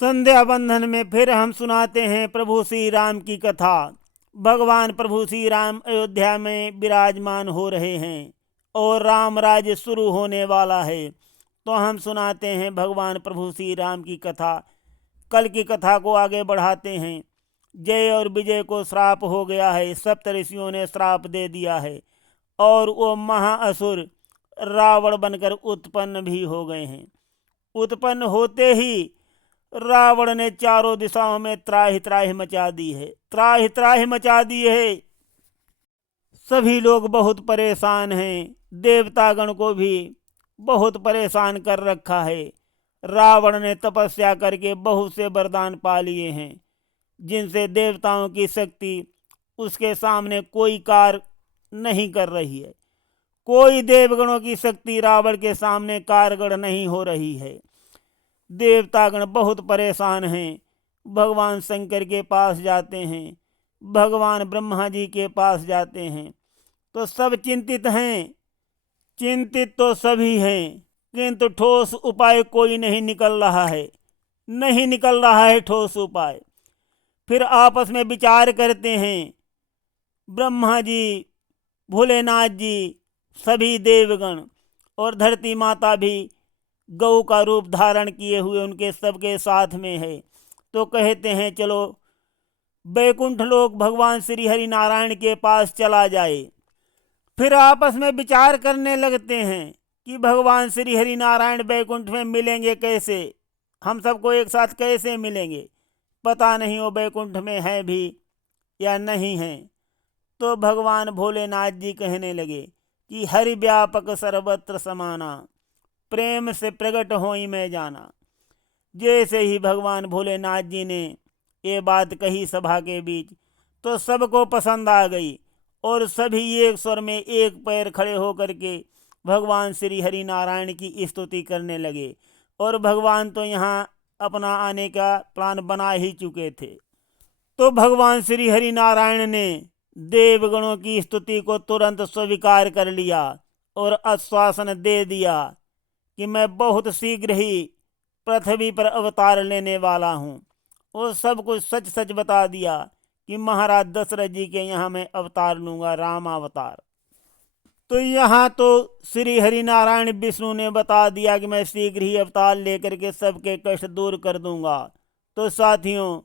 संध्या बंधन में फिर हम सुनाते हैं प्रभु श्री राम की कथा। भगवान प्रभु श्री राम अयोध्या में विराजमान हो रहे हैं और राम राज्य शुरू होने वाला है। तो हम सुनाते हैं भगवान प्रभु श्री राम की कथा। कल की कथा को आगे बढ़ाते हैं। जय और विजय को श्राप हो गया है, सप्तऋषियों ने श्राप दे दिया है और वो महाअसुर रावण बनकर उत्पन्न भी हो गए हैं। उत्पन्न होते ही रावण ने चारों दिशाओं में त्राहि त्राहि मचा दी है, त्राहि त्राहि मचा दी है। सभी लोग बहुत परेशान हैं, देवतागण को भी बहुत परेशान कर रखा है। रावण ने तपस्या करके बहुत से वरदान पा लिए हैं जिनसे देवताओं की शक्ति उसके सामने कोई कार्य नहीं कर रही है। कोई देवगणों की शक्ति रावण के सामने कारगर नहीं हो रही है। देवतागण बहुत परेशान हैं, भगवान शंकर के पास जाते हैं, भगवान ब्रह्मा जी के पास जाते हैं, तो सब चिंतित हैं। चिंतित तो सभी हैं, किंतु ठोस उपाय कोई नहीं निकल रहा है, नहीं निकल रहा है ठोस उपाय। फिर आपस में विचार करते हैं। ब्रह्मा जी, भोलेनाथ जी, सभी देवगण और धरती माता भी गौ का रूप धारण किए हुए उनके सबके साथ में है। तो कहते हैं चलो बैकुंठ लोक भगवान श्री हरि नारायण के पास चला जाए। फिर आपस में विचार करने लगते हैं कि भगवान श्री हरि नारायण बैकुंठ में मिलेंगे कैसे, हम सबको एक साथ कैसे मिलेंगे, पता नहीं वो बैकुंठ में है भी या नहीं है। तो भगवान भोलेनाथ जी कहने लगे कि हरि व्यापक सर्वत्र समाना, प्रेम से प्रकट होई मैं जाना। जैसे ही भगवान भोलेनाथ जी ने ये बात कही सभा के बीच, तो सबको पसंद आ गई और सभी एक स्वर में एक पैर खड़े होकर के भगवान श्री हरि नारायण की स्तुति करने लगे। और भगवान तो यहाँ अपना आने का प्लान बना ही चुके थे। तो भगवान श्री हरि नारायण ने देवगणों की स्तुति को तुरंत स्वीकार कर लिया और आश्वासन दे दिया कि मैं बहुत शीघ्र ही पृथ्वी पर अवतार लेने वाला हूँ। और सब कुछ सच सच बता दिया कि महाराज दशरथ जी के यहाँ मैं अवतार लूँगा, राम अवतार। तो यहाँ तो श्री हरि नारायण विष्णु ने बता दिया कि मैं शीघ्र ही अवतार लेकर के सबके कष्ट दूर कर दूंगा। तो साथियों,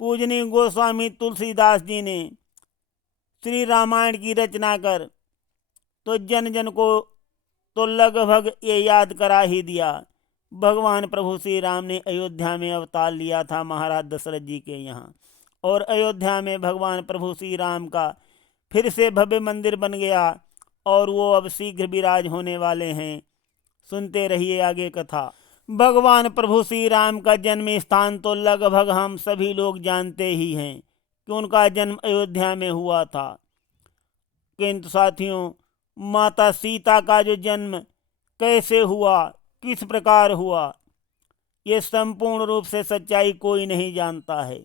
पूजनीय गोस्वामी तुलसीदास जी ने श्री रामायण की रचना कर तो जन जन को तो लगभग ये याद करा ही दिया। भगवान प्रभु श्री राम ने अयोध्या में अवतार लिया था महाराज दशरथ जी के यहाँ, और अयोध्या में भगवान प्रभु श्री राम का फिर से भव्य मंदिर बन गया और वो अब शीघ्र विराज होने वाले हैं। सुनते रहिए आगे कथा। भगवान प्रभु श्री राम का जन्म स्थान तो लगभग हम सभी लोग जानते ही हैं कि उनका जन्म अयोध्या में हुआ था। किंतु साथियों, माता सीता का जो जन्म कैसे हुआ, किस प्रकार हुआ, ये संपूर्ण रूप से सच्चाई कोई नहीं जानता है।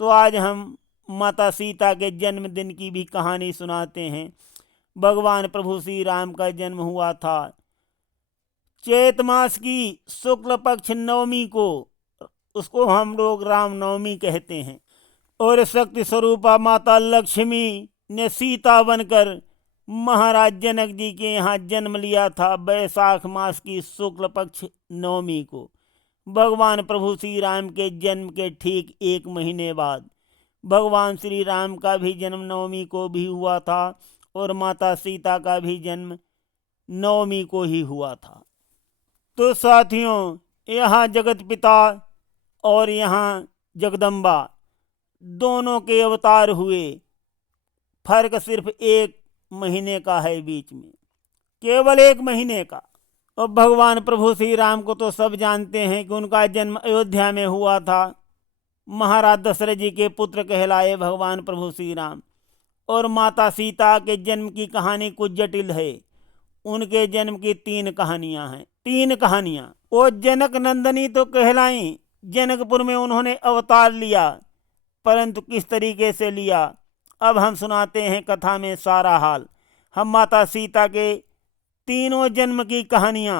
तो आज हम माता सीता के जन्मदिन की भी कहानी सुनाते हैं। भगवान प्रभु श्री राम का जन्म हुआ था चैत मास की शुक्ल पक्ष नवमी को, उसको हम लोग रामनवमी कहते हैं। और शक्ति स्वरूपा माता लक्ष्मी ने सीता बनकर महाराज जनक जी के यहाँ जन्म लिया था बैसाख मास की शुक्ल पक्ष नवमी को। भगवान प्रभु श्री राम के जन्म के ठीक 1 महीने बाद भगवान श्री राम का भी जन्म नवमी को भी हुआ था और माता सीता का भी जन्म नवमी को ही हुआ था। तो साथियों, यहाँ जगत पिता और यहाँ जगदम्बा दोनों के अवतार हुए। फर्क सिर्फ 1 महीने का है बीच में, केवल 1 महीने का। और भगवान प्रभु श्री राम को तो सब जानते हैं कि उनका जन्म अयोध्या में हुआ था। महाराज दशरथ जी के पुत्र कहलाए भगवान प्रभु श्री राम। और माता सीता के जन्म की कहानी कुछ जटिल है। उनके जन्म की 3 कहानियां हैं, 3 कहानियां। वो जनक नंदनी तो कहलाई, जनकपुर में उन्होंने अवतार लिया, परंतु किस तरीके से लिया अब हम सुनाते हैं कथा में सारा हाल। हम माता सीता के तीनों जन्म की कहानियां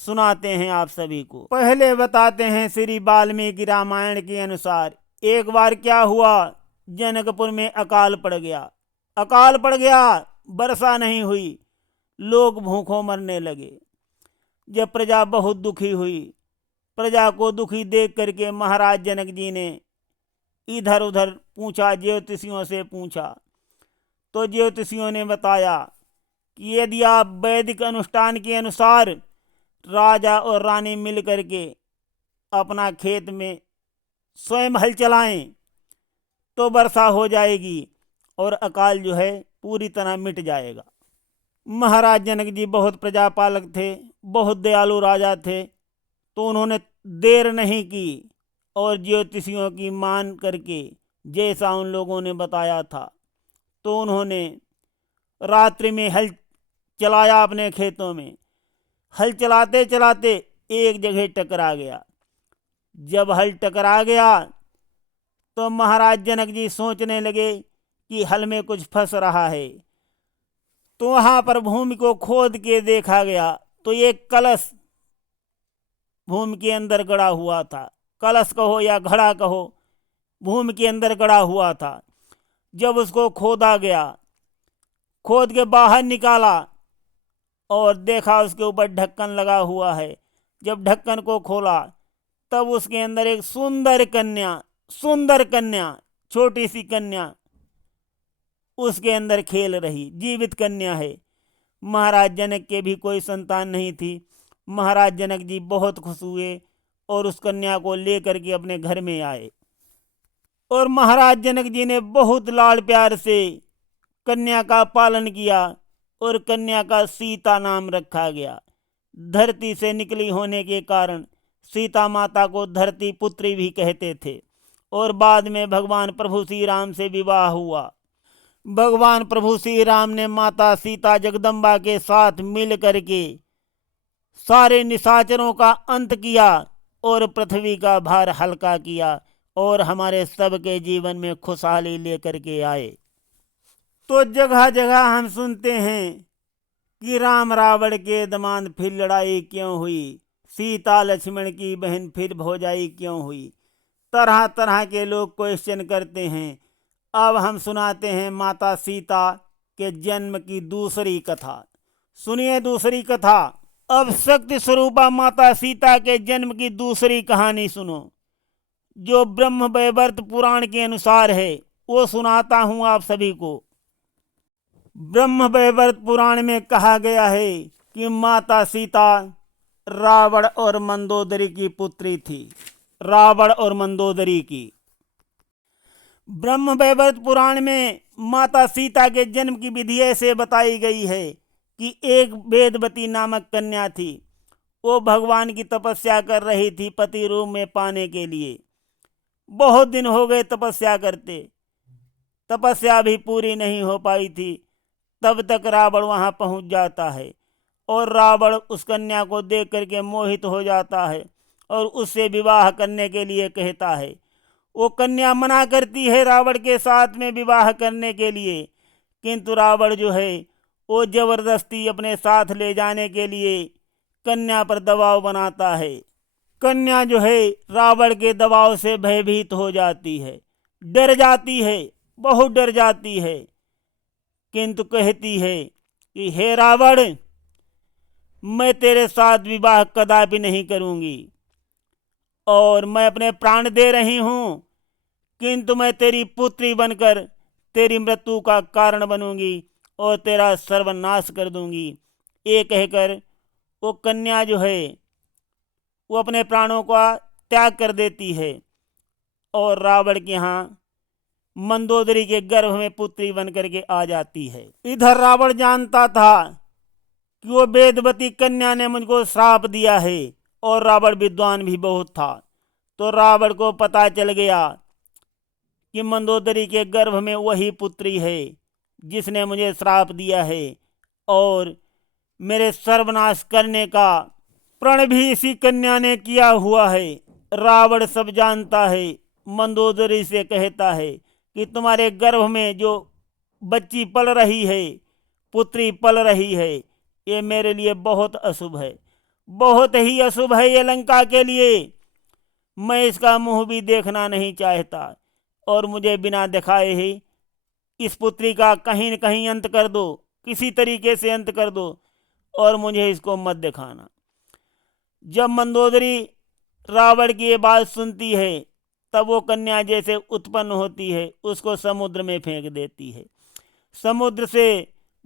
सुनाते हैं आप सभी को। पहले बताते हैं श्री वाल्मीकि रामायण के अनुसार एक बार क्या हुआ, जनकपुर में अकाल पड़ गया। अकाल पड़ गया, वर्षा नहीं हुई, लोग भूखों मरने लगे। जब प्रजा बहुत दुखी हुई, प्रजा को दुखी देख करके महाराज जनक जी ने इधर उधर पूछा, ज्योतिषियों से पूछा। तो ज्योतिषियों ने बताया कि यदि आप वैदिक अनुष्ठान के अनुसार राजा और रानी मिल करके अपना खेत में स्वयं हल चलाएं तो वर्षा हो जाएगी और अकाल जो है पूरी तरह मिट जाएगा। महाराज जनक जी बहुत प्रजापालक थे, बहुत दयालु राजा थे, तो उन्होंने देर नहीं की और ज्योतिषियों की मान करके जैसा उन लोगों ने बताया था तो उन्होंने रात्रि में हल चलाया अपने खेतों में। हल चलाते चलाते एक जगह टकरा गया। जब हल टकरा गया तो महाराज जनक जी सोचने लगे कि हल में कुछ फंस रहा है। तो वहां पर भूमि को खोद के देखा गया तो एक कलश भूमि के अंदर गड़ा हुआ था। कलश कहो या घड़ा कहो, भूमि के अंदर गड़ा हुआ था। जब उसको खोदा गया, खोद के बाहर निकाला और देखा उसके ऊपर ढक्कन लगा हुआ है। जब ढक्कन को खोला तब उसके अंदर एक सुंदर कन्या, छोटी सी कन्या उसके अंदर खेल रही, जीवित कन्या है। महाराज जनक के भी कोई संतान नहीं थी। महाराज जनक जी बहुत खुश हुए और उस कन्या को लेकर के अपने घर में आए और महाराज जनक जी ने बहुत लाड़ प्यार से कन्या का पालन किया और कन्या का सीता नाम रखा गया। धरती से निकली होने के कारण सीता माता को धरती पुत्री भी कहते थे। और बाद में भगवान प्रभु श्री राम से विवाह हुआ। भगवान प्रभु श्री राम ने माता सीता जगदम्बा के साथ मिल करके सारे निशाचरों का अंत किया और पृथ्वी का भार हल्का किया और हमारे सबके जीवन में खुशहाली लेकर के आए। तो जगह जगह हम सुनते हैं कि राम रावण के दमाद फिर लड़ाई क्यों हुई, सीता लक्ष्मण की बहन फिर भौजाई क्यों हुई। तरह तरह के लोग क्वेश्चन करते हैं। अब हम सुनाते हैं माता सीता के जन्म की दूसरी कथा। सुनिए दूसरी कथा। अब शक्ति स्वरूपा माता सीता के जन्म की दूसरी कहानी सुनो, जो ब्रह्म वैवर्त पुराण के अनुसार है, वो सुनाता हूं आप सभी को। ब्रह्म वैवर्त पुराण में कहा गया है कि माता सीता रावण और मंदोदरी की पुत्री थी। रावण और मंदोदरी की। ब्रह्म वैवर्त पुराण में माता सीता के जन्म की विधि ऐसे बताई गई है कि एक वेदवती नामक कन्या थी। वो भगवान की तपस्या कर रही थी पति रूप में पाने के लिए। बहुत दिन हो गए तपस्या करते, तपस्या भी पूरी नहीं हो पाई थी। तब तक रावण वहां पहुंच जाता है और रावण उस कन्या को देख करके मोहित हो जाता है और उससे विवाह करने के लिए कहता है। वो कन्या मना करती है रावण के साथ में विवाह करने के लिए, किंतु रावण जो है वो जबरदस्ती अपने साथ ले जाने के लिए कन्या पर दबाव बनाता है। कन्या जो है रावण के दबाव से भयभीत हो जाती है, डर जाती है, बहुत डर जाती है, किंतु कहती है कि हे रावण, मैं तेरे साथ विवाह कदापि नहीं करूंगी और मैं अपने प्राण दे रही हूं, किंतु मैं तेरी पुत्री बनकर तेरी मृत्यु का कारण बनूंगी और तेरा सर्वनाश कर दूंगी। ये कहकर वो कन्या जो है वो अपने प्राणों का त्याग कर देती है और रावण के यहाँ मंदोदरी के गर्भ में पुत्री बन करके आ जाती है। इधर रावण जानता था कि वो वेदवती कन्या ने मुझको श्राप दिया है और रावण विद्वान भी बहुत था। तो रावण को पता चल गया कि मंदोदरी के गर्भ में वही पुत्री है जिसने मुझे श्राप दिया है और मेरे सर्वनाश करने का प्रण भी इसी कन्या ने किया हुआ है। रावण सब जानता है, मंदोदरी से कहता है कि तुम्हारे गर्भ में जो बच्ची पल रही है, पुत्री पल रही है, ये मेरे लिए बहुत अशुभ है, बहुत ही अशुभ है ये लंका के लिए। मैं इसका मुंह भी देखना नहीं चाहता और मुझे बिना दिखाए ही इस पुत्री का कहीं न कहीं अंत कर दो, किसी तरीके से अंत कर दो और मुझे इसको मत दिखाना। जब मंदोदरी रावण की ये बात सुनती है तब वो कन्या जैसे उत्पन्न होती है उसको समुद्र में फेंक देती है। समुद्र से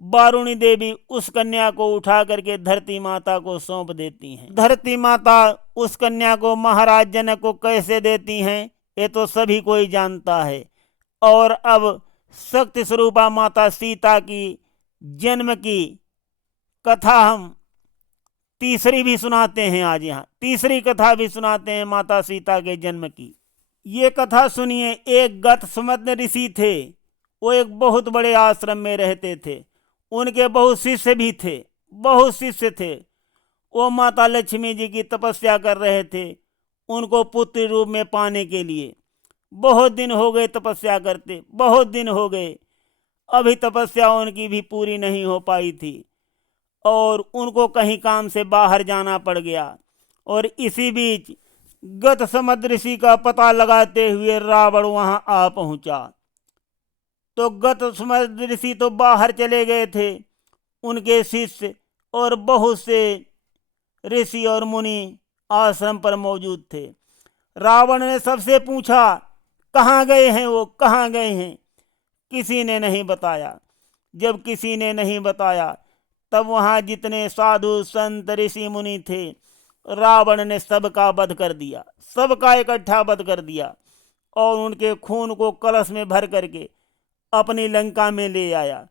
वारुणी देवी उस कन्या को उठा करके धरती माता को सौंप देती हैं। धरती माता उस कन्या को महाराज जनक को कैसे देती हैं ये तो सभी कोई जानता है। और अब शक्ति स्वरूपा माता सीता की जन्म की कथा हम तीसरी भी सुनाते हैं। आज यहाँ तीसरी कथा भी सुनाते हैं माता सीता के जन्म की। ये कथा सुनिए। एक गतसमद ऋषि थे। वो एक बहुत बड़े आश्रम में रहते थे। उनके बहुत शिष्य भी थे, बहुत शिष्य थे। वो माता लक्ष्मी जी की तपस्या कर रहे थे उनको पुत्र रूप में पाने के लिए। बहुत दिन हो गए तपस्या करते, बहुत दिन हो गए, अभी तपस्या उनकी भी पूरी नहीं हो पाई थी और उनको कहीं काम से बाहर जाना पड़ गया। और इसी बीच गतसमद ऋषि का पता लगाते हुए रावण वहां आ पहुंचा। तो गतसमद ऋषि तो बाहर चले गए थे, उनके शिष्य और बहुत से ऋषि और मुनि आश्रम पर मौजूद थे। रावण ने सबसे पूछा कहाँ गए हैं वो, कहाँ गए हैं। किसी ने नहीं बताया। जब किसी ने नहीं बताया तब वहां जितने साधु संत ऋषि मुनि थे रावण ने सबका वध कर दिया, सबका इकट्ठा वध कर दिया और उनके खून को कलश में भर करके अपनी लंका में ले आया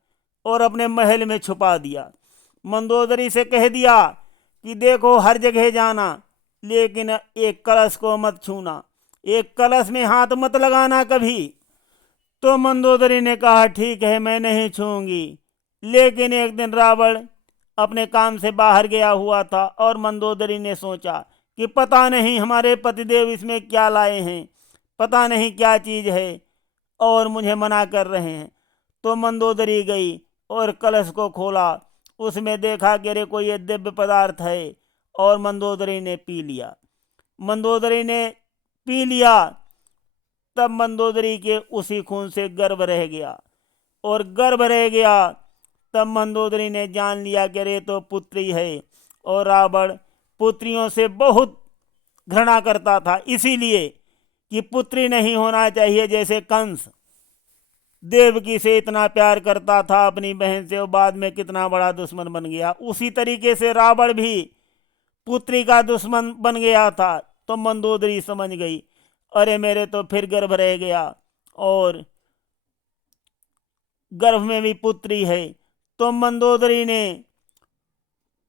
और अपने महल में छुपा दिया। मंदोदरी से कह दिया कि देखो हर जगह जाना लेकिन एक कलश को मत छूना, एक कलश में हाथ मत लगाना कभी। तो मंदोदरी ने कहा ठीक है मैं नहीं छूंगी। लेकिन एक दिन रावण अपने काम से बाहर गया हुआ था और मंदोदरी ने सोचा कि पता नहीं हमारे पतिदेव इसमें क्या लाए हैं, पता नहीं क्या चीज़ है और मुझे मना कर रहे हैं। तो मंदोदरी गई और कलश को खोला, उसमें देखा कि अरे कोई ये दिव्य पदार्थ है और मंदोदरी ने पी लिया। मंदोदरी ने पी लिया तब मंदोदरी के उसी खून से गर्भ रह गया और गर्भ रह गया तब मंदोदरी ने जान लिया कि अरे तो पुत्री है। और रावण पुत्रियों से बहुत घृणा करता था, इसीलिए कि पुत्री नहीं होना चाहिए। जैसे कंस देवकी से इतना प्यार करता था अपनी बहन से और बाद में कितना बड़ा दुश्मन बन गया, उसी तरीके से रावण भी पुत्री का दुश्मन बन गया था। तो मंदोदरी समझ गई अरे मेरे तो फिर गर्भ रह गया और गर्भ में भी पुत्री है। तो मंदोदरी ने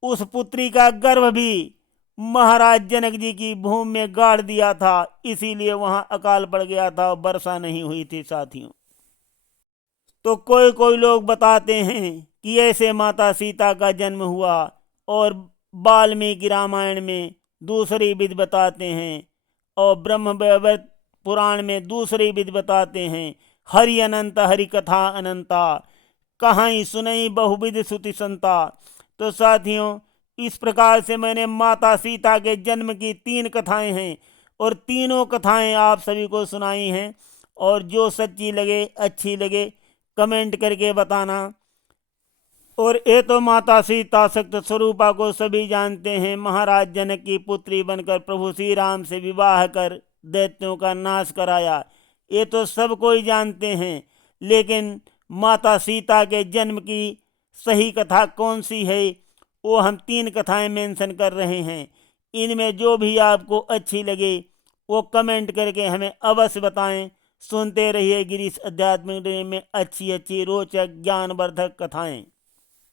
उस पुत्री का गर्भ भी महाराज जनक जी की भूमि में गाड़ दिया था, इसीलिए वहां अकाल पड़ गया था और वर्षा नहीं हुई थी साथियों। तो कोई कोई लोग बताते हैं कि ऐसे माता सीता का जन्म हुआ और वाल्मीकि रामायण में दूसरी विधि बताते हैं और ब्रह्म वैवर्त पुराण में दूसरी विधि बताते हैं। हरि अनंत हरि कथा अनंता, कहाई सुनई बहुविध श्रुति संता। तो साथियों इस प्रकार से मैंने माता सीता के जन्म की 3 कथाएं हैं और तीनों कथाएं आप सभी को सुनाई हैं। और जो सच्ची लगे अच्छी लगे कमेंट करके बताना। और ये तो माता सीता शक्त स्वरूपा को सभी जानते हैं, महाराज जनक की पुत्री बनकर प्रभु श्री राम से विवाह कर दैत्यों का नाश कराया, ये तो सब कोई जानते हैं। लेकिन माता सीता के जन्म की सही कथा कौन सी है वो हम 3 कथाएं मेंशन कर रहे हैं। इनमें जो भी आपको अच्छी लगे वो कमेंट करके हमें अवश्य बताएं। सुनते रहिए गिरीश आध्यात्मिक में अच्छी अच्छी रोचक ज्ञानवर्धक कथाएं।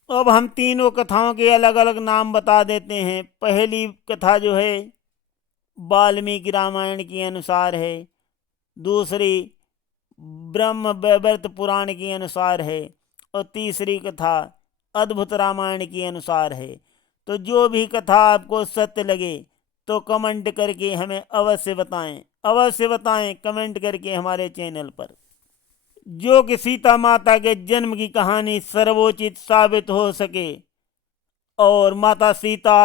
अब हम तीनों कथाओं के अलग अलग नाम बता देते हैं। पहली कथा जो है वाल्मीकि रामायण के अनुसार है, दूसरी ब्रह्म वैवर्त पुराण के अनुसार है और तीसरी कथा अद्भुत रामायण के अनुसार है। तो जो भी कथा आपको सत्य लगे तो कमेंट करके हमें अवश्य बताएं, अवश्य बताएं कमेंट करके हमारे चैनल पर। जो कि सीता माता के जन्म की कहानी सर्वोचित साबित हो सके और माता सीता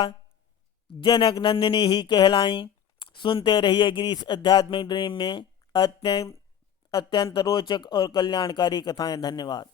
जनक नंदिनी ही कहलाई। सुनते रहिए गिरीश आध्यात्मिक ड्रीम में अत्यंत अत्यंत रोचक और कल्याणकारी कथाएं। धन्यवाद।